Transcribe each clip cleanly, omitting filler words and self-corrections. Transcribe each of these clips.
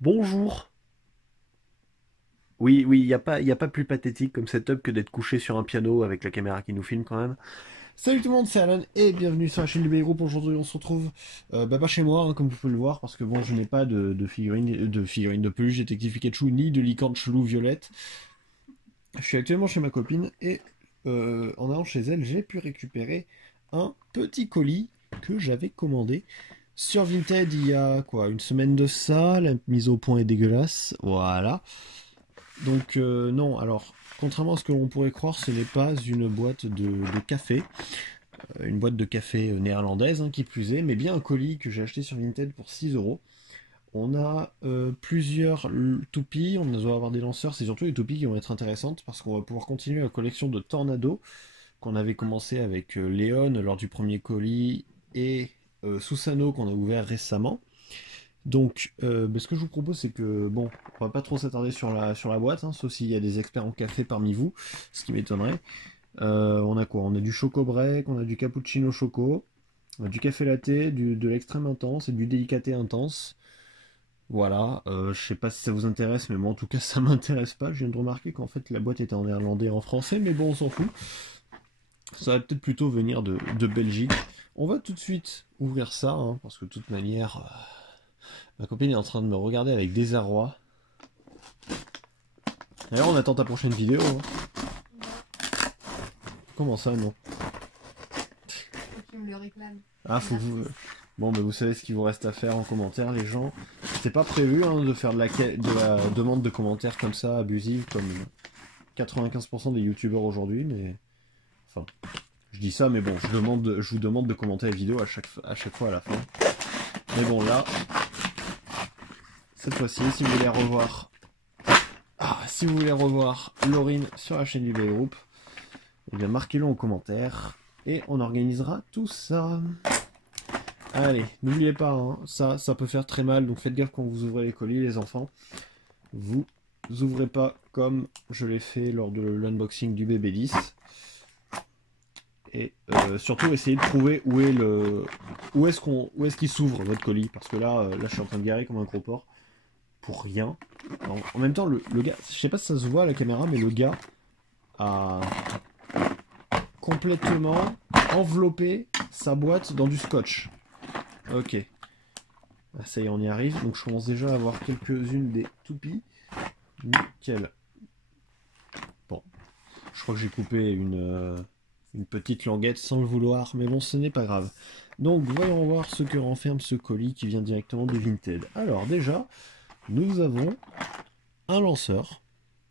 Bonjour. Oui, oui, y a pas plus pathétique comme setup que d'être couché sur un piano avec la caméra qui nous filme quand même. Salut tout le monde, c'est Alan et bienvenue sur la chaîne du B-Group. Aujourd'hui, on se retrouve pas chez moi, hein, comme vous pouvez le voir, parce que bon, je n'ai pas de figurines de peluche détective Pikachu ni de licorne chelou violette. Je suis actuellement chez ma copine et en allant chez elle, j'ai pu récupérer un petit colis que j'avais commandé sur Vinted il y a quoi, une semaine de ça. La mise au point est dégueulasse, voilà. Donc non, alors contrairement à ce que l'on pourrait croire, ce n'est pas une boîte de café, une boîte de café néerlandaise hein, qui plus est, mais bien un colis que j'ai acheté sur Vinted pour 6 euros. On a plusieurs toupies, on doit avoir des lanceurs, c'est surtout les toupies qui vont être intéressantes parce qu'on va pouvoir continuer la collection de Tornado qu'on avait commencé avec Léon lors du premier colis et Susano qu'on a ouvert récemment. Donc, ce que je vous propose, c'est que, bon, on va pas trop s'attarder sur la boîte, hein, sauf s'il y a des experts en café parmi vous, ce qui m'étonnerait. On a quoi? On a du choco break, on a du cappuccino choco, on a du café latte, de l'extrême intense et du délicaté intense. Voilà, je sais pas si ça vous intéresse, mais moi en tout cas ça m'intéresse pas. Je viens de remarquer qu'en fait la boîte était en néerlandais et en français, mais bon, on s'en fout. Ça va peut-être plutôt venir de Belgique. On va tout de suite ouvrir ça, hein, parce que de toute manière, ma copine est en train de me regarder avec désarroi. D'ailleurs, on attend ta prochaine vidéo. Hein. Comment ça, non? Faut qu'il me le réclame. Ah, C'est faut un que vous. artiste. Bon, bah, vous savez ce qu'il vous reste à faire en commentaire, les gens. C'était pas prévu hein, de faire de la demande de commentaires comme ça, abusive, comme 95% des youtubeurs aujourd'hui, mais. Enfin, je dis ça, mais bon, je vous demande de commenter la vidéo à chaque fois à la fin. Mais bon, là, cette fois-ci, si vous voulez revoir. Ah, si vous voulez revoir Laurine sur la chaîne du B-Group, eh bien marquez-le en commentaire et on organisera tout ça. Allez, n'oubliez pas, hein, ça peut faire très mal, donc faites gaffe quand vous ouvrez les colis, les enfants. Vous ouvrez pas comme je l'ai fait lors de l'unboxing du BB10. Et surtout, essayez de trouver où est-ce qu'il s'ouvre votre colis, parce que là, je suis en train de garer comme un gros porc pour rien. En même temps, le gars, je sais pas si ça se voit à la caméra, mais le gars a complètement enveloppé sa boîte dans du scotch. Ok. Ah, ça y est, on y arrive. Donc je commence déjà à avoir quelques-unes des toupies. Nickel. Bon, je crois que j'ai coupé une petite languette sans le vouloir, mais bon, ce n'est pas grave. Donc voyons voir ce que renferme ce colis qui vient directement de Vinted. Alors déjà, nous avons un lanceur.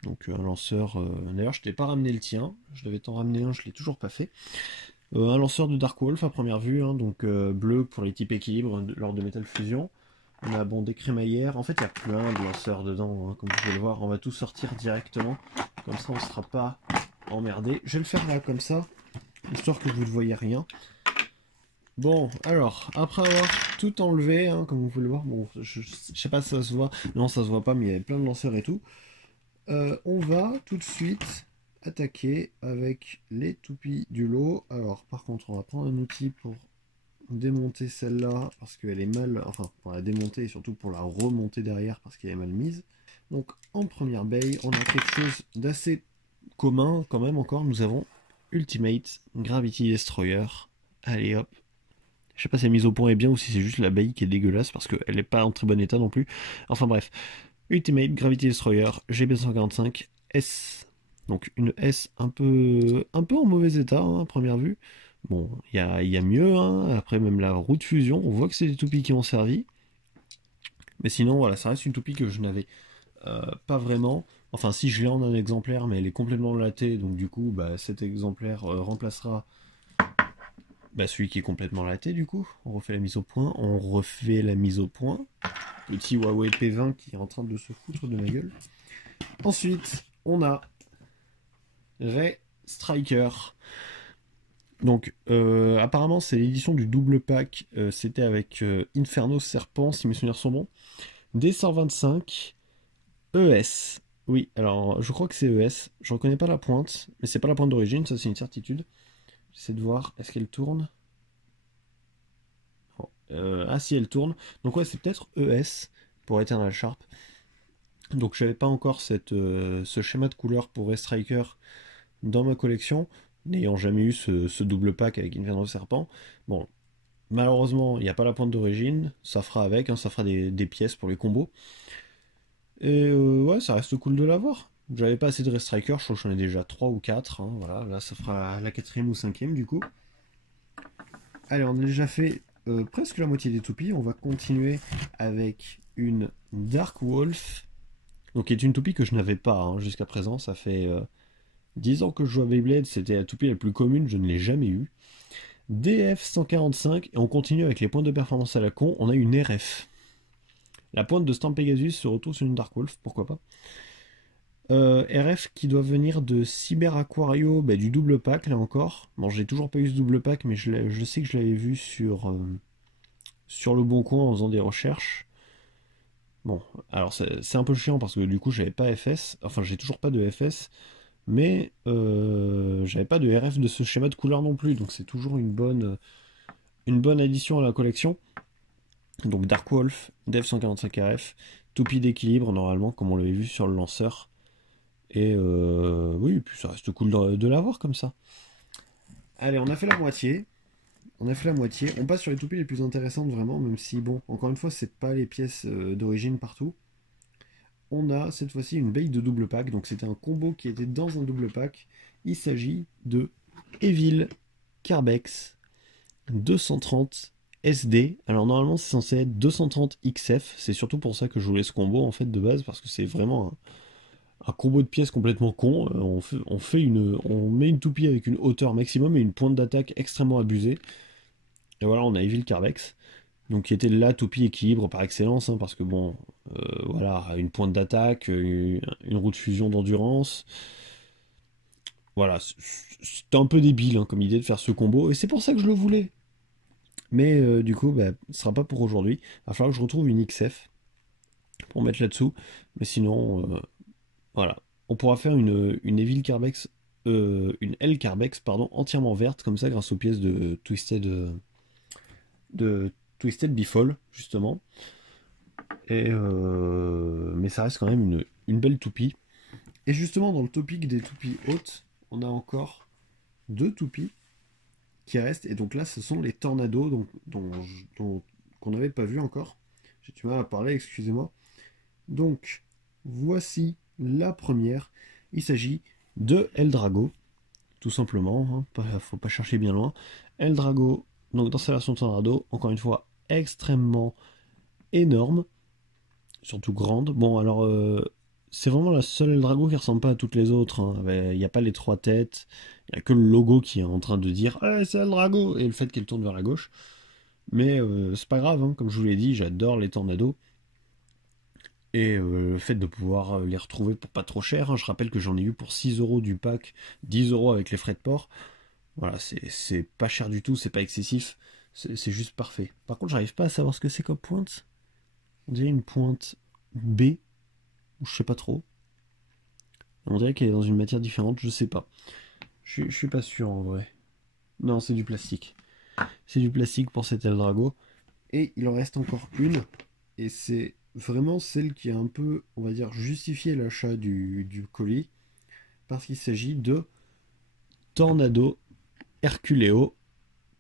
Donc un lanceur... D'ailleurs, je t'ai pas ramené le tien. Je devais t'en ramener un, je l'ai toujours pas fait. Un lanceur de Dark Wolf à première vue, hein, donc bleu pour les types équilibre lors de Metal Fusion. On a bon des crémaillères. En fait, il y a plein de lanceurs dedans, hein, comme vous pouvez le voir. On va tout sortir directement. Comme ça, on ne sera pas emmerdé. Je vais le faire là, comme ça, histoire que vous ne voyez rien. Bon, alors, après avoir tout enlevé, hein, comme vous pouvez le voir, bon, je sais pas si ça se voit. Non, ça se voit pas, mais il y a plein de lanceurs et tout. On va tout de suite attaquer avec les toupies du lot. Alors, par contre, on va prendre un outil pour démonter celle-là parce qu'elle est mal, enfin pour la démonter et surtout pour la remonter derrière parce qu'elle est mal mise. Donc en première baie, on a quelque chose d'assez commun quand même encore. Nous avons Ultimate Gravity Destroyer. Allez hop. Je sais pas si la mise au point est bien ou si c'est juste la baie qui est dégueulasse parce qu'elle n'est pas en très bon état non plus. Enfin bref. Ultimate Gravity Destroyer GB145 S. Donc une S un peu en mauvais état hein, à première vue. Bon, il y a mieux, hein. Après même la roue de fusion, on voit que c'est des toupies qui ont servi. Mais sinon, voilà, ça reste une toupie que je n'avais pas vraiment. Enfin, si je l'ai en un exemplaire, mais elle est complètement latée, donc du coup, bah, cet exemplaire remplacera bah, celui qui est complètement laté, du coup. On refait la mise au point, on refait la mise au point. Petit Huawei P20 qui est en train de se foutre de ma gueule. Ensuite, on a Ray Striker. Donc, apparemment, c'est l'édition du double pack. C'était avec Inferno Serpent, si mes souvenirs sont bons. D125 ES. Oui, alors je crois que c'est ES. Je reconnais pas la pointe, mais c'est pas la pointe d'origine, ça c'est une certitude. J'essaie de voir, est-ce qu'elle tourne? Ah si, elle tourne. Donc ouais, c'est peut-être ES. pour Eternal Sharp. Donc j'avais pas encore ce schéma de couleur pour Ray Striker dans ma collection, n'ayant jamais eu ce double pack avec Inferno Serpent. Bon, malheureusement, il n'y a pas la pointe d'origine, ça fera avec, hein, ça fera des pièces pour les combos. Et ouais, ça reste cool de l'avoir. J'avais pas assez de Ray Striker, je crois que j'en ai déjà 3 ou 4. Hein, voilà, là ça fera la 4ème ou 5ème du coup. Allez, on a déjà fait presque la moitié des toupies. On va continuer avec une Dark Wolf. Donc, qui est une toupie que je n'avais pas hein, jusqu'à présent. Ça fait 10 ans que je joue à Beyblade. C'était la toupie la plus commune. Je ne l'ai jamais eue. DF 145. Et on continue avec les points de performance à la con. On a une RF. La pointe de Stamp Pegasus se retrouve sur une Dark Wolf. Pourquoi pas. RF qui doit venir de Cyber Aquario, bah, du double pack là encore. Bon, j'ai toujours pas eu ce double pack, mais je sais que je l'avais vu sur le Bon Coin en faisant des recherches. Bon, alors c'est un peu chiant parce que du coup j'avais pas FS, enfin j'ai toujours pas de FS, mais j'avais pas de RF de ce schéma de couleur non plus, donc c'est toujours une bonne addition à la collection. Donc Dark Wolf, Dev 145 RF, toupie d'équilibre normalement, comme on l'avait vu sur le lanceur. Et oui, puis ça reste cool de l'avoir comme ça. Allez, on a fait la moitié. On passe sur les toupies les plus intéressantes vraiment, même si bon, encore une fois, c'est pas les pièces d'origine partout. On a cette fois-ci une bille de double pack, donc c'était un combo qui était dans un double pack. Il s'agit de Evil Carbex 230 SD. Alors normalement c'est censé être 230 XF, c'est surtout pour ça que je voulais ce combo en fait de base, parce que c'est vraiment un combo de pièces complètement con. On met une toupie avec une hauteur maximum et une pointe d'attaque extrêmement abusée. Et voilà, on a Evil Carbex, donc qui était la toupie équilibre par excellence, hein, parce que bon, voilà, une pointe d'attaque, une roue de fusion d'endurance. Voilà, c'était un peu débile hein, comme idée de faire ce combo, et c'est pour ça que je le voulais. Mais du coup, bah, ce sera pas pour aujourd'hui. Il va falloir que je retrouve une XF pour mettre là-dessous. Mais sinon, voilà. On pourra faire une Evil Carbex, une L Carbex, pardon, entièrement verte, comme ça, grâce aux pièces de Twisted Bifall, justement. Et mais ça reste quand même une belle toupie. Et justement, dans le topic des toupies hautes, on a encore deux toupies qui restent. Et donc là, ce sont les tornados qu'on n'avait pas vu encore. J'ai du mal à parler, excusez-moi. Donc, voici la première. Il s'agit de Eldrago, tout simplement. Hein, faut pas chercher bien loin. Eldrago, donc dans sa version tornado, encore une fois, extrêmement énorme, surtout grande. Bon, alors, c'est vraiment la seule Eldrago qui ressemble pas à toutes les autres. Hein. Il n'y a pas les trois têtes, il n'y a que le logo qui est en train de dire ah, c'est Eldrago, et le fait qu'elle tourne vers la gauche. Mais c'est pas grave, hein. Comme je vous l'ai dit, j'adore les tornados. Et le fait de pouvoir les retrouver pour pas trop cher, hein. Je rappelle que j'en ai eu pour 6 € du pack, 10 € avec les frais de port. Voilà, c'est pas cher du tout, c'est pas excessif, c'est juste parfait. Par contre, j'arrive pas à savoir ce que c'est comme pointe. On dirait une pointe B, ou je sais pas trop. On dirait qu'elle est dans une matière différente, je sais pas. Je suis pas sûr en vrai. Non, c'est du plastique. C'est du plastique pour cet Eldrago. Et il en reste encore une, et c'est vraiment celle qui a un peu, on va dire, justifié l'achat du colis, parce qu'il s'agit de Tornado Herculeo,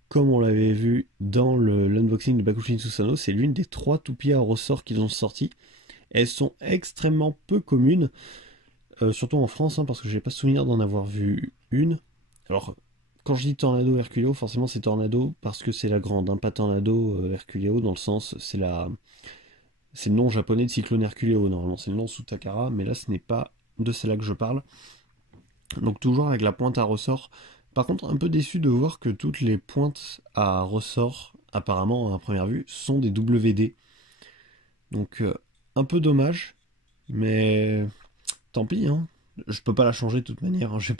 comme on l'avait vu dans l'unboxing de Bakushin Susanoo. C'est l'une des 3 toupies à ressort qu'ils ont sorti. Elles sont extrêmement peu communes, surtout en France, hein, parce que j'ai pas souvenir d'en avoir vu une. Alors, quand je dis Tornado Herculeo, forcément c'est Tornado parce que c'est la grande, hein, pas Tornado Herculeo dans le sens, c'est le nom japonais de Cyclone Herculeo, normalement c'est le nom sous Takara, mais là ce n'est pas de celle-là que je parle. Donc toujours avec la pointe à ressort. Par contre, un peu déçu de voir que toutes les pointes à ressort, apparemment à première vue, sont des WD. Donc un peu dommage, mais tant pis, hein. Je peux pas la changer de toute manière, hein. Je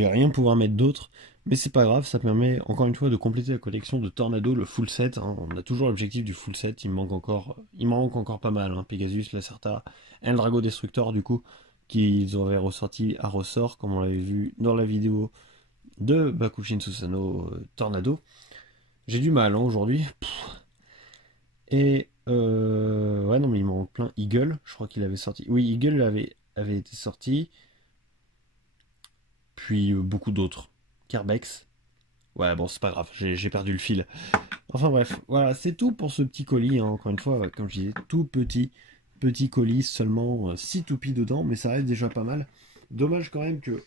vais rien pouvoir mettre d'autre. Mais c'est pas grave, ça permet encore une fois de compléter la collection de Tornado, le full set. Hein. On a toujours l'objectif du full set, il m'en manque encore pas mal. Hein. Pegasus, Lacerta, Eldrago Destructor du coup, qu'ils auraient ressorti à ressort, comme on l'avait vu dans la vidéo de Bakushin Susanoo Tornado. J'ai du mal hein, aujourd'hui. Et Ouais, non, mais il m'en manque plein. Eagle, je crois qu'il avait sorti. Oui, Eagle avait été sorti. Puis beaucoup d'autres. Kerbex. Ouais, bon, c'est pas grave, j'ai perdu le fil. Enfin bref, voilà, c'est tout pour ce petit colis, hein. Encore une fois, ouais, comme je disais, tout petit colis, seulement 6 toupies dedans, mais ça reste déjà pas mal. Dommage quand même que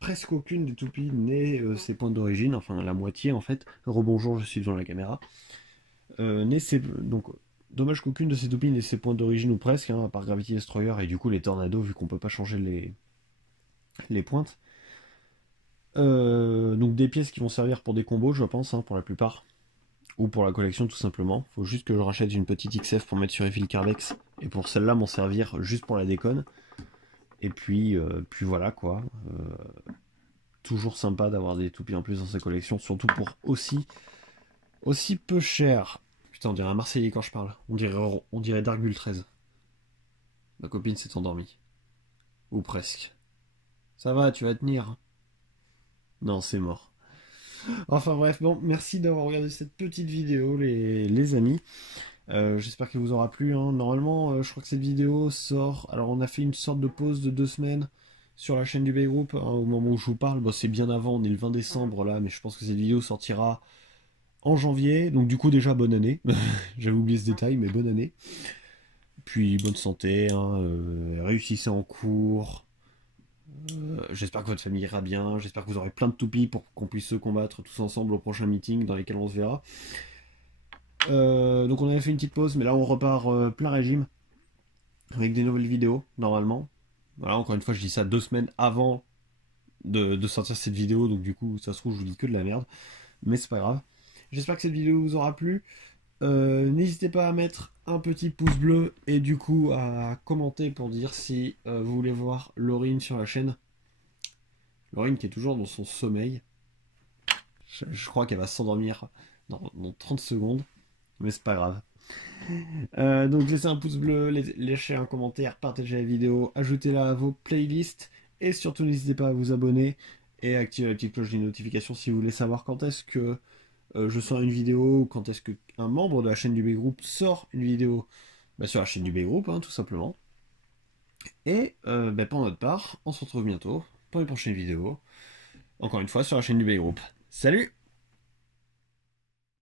presque aucune des toupies n'ait ses points d'origine, enfin la moitié en fait. Rebonjour, je suis devant la caméra. Donc, dommage qu'aucune de ces toupies n'ait ses points d'origine ou presque, hein, à part Gravity Destroyer et du coup les tornados, vu qu'on peut pas changer les pointes. Donc des pièces qui vont servir pour des combos, je pense, hein, pour la plupart. Ou pour la collection tout simplement. Faut juste que je rachète une petite XF pour mettre sur Evil Carbex. Et pour celle-là m'en servir juste pour la déconne. Et puis voilà quoi. Toujours sympa d'avoir des toupies en plus dans sa collection. Surtout pour aussi peu cher. Putain, on dirait un Marseillais quand je parle. On dirait Dargul 13. Ma copine s'est endormie. Ou presque. Ça va, tu vas tenir. Non, c'est mort. Enfin bref, bon, merci d'avoir regardé cette petite vidéo les amis. J'espère qu'elle vous aura plu, hein. Normalement, je crois que cette vidéo sort. Alors, on a fait une sorte de pause de 2 semaines sur la chaîne du B-Group, hein, au moment où je vous parle. Bon, c'est bien avant, on est le 20 décembre là, mais je pense que cette vidéo sortira en janvier. Donc, du coup, déjà, bonne année. J'avais oublié ce détail, mais bonne année. Puis, bonne santé, hein, réussissez en cours. J'espère que votre famille ira bien. J'espère que vous aurez plein de toupies pour qu'on puisse se combattre tous ensemble au prochain meeting dans lesquels on se verra. Donc on avait fait une petite pause, mais là on repart plein régime avec des nouvelles vidéos normalement. Voilà, encore une fois, je dis ça 2 semaines avant de sortir cette vidéo, donc du coup, ça se trouve, je vous dis que de la merde, mais c'est pas grave. J'espère que cette vidéo vous aura plu. N'hésitez pas à mettre un petit pouce bleu et du coup à commenter pour dire si vous voulez voir Laurine sur la chaîne. Laurine qui est toujours dans son sommeil. Je crois qu'elle va s'endormir dans 30 secondes, mais c'est pas grave. Donc laissez un pouce bleu, lâchez un commentaire, partagez la vidéo, ajoutez-la à vos playlists et surtout n'hésitez pas à vous abonner et à activer la petite cloche des notifications si vous voulez savoir quand est-ce que je sors une vidéo ou quand est-ce qu'un membre de la chaîne du B-Group sort une vidéo sur la chaîne du B-Group, hein, tout simplement. Et pour notre part, on se retrouve bientôt pour une prochaine vidéo, encore une fois sur la chaîne du B-Group. Salut!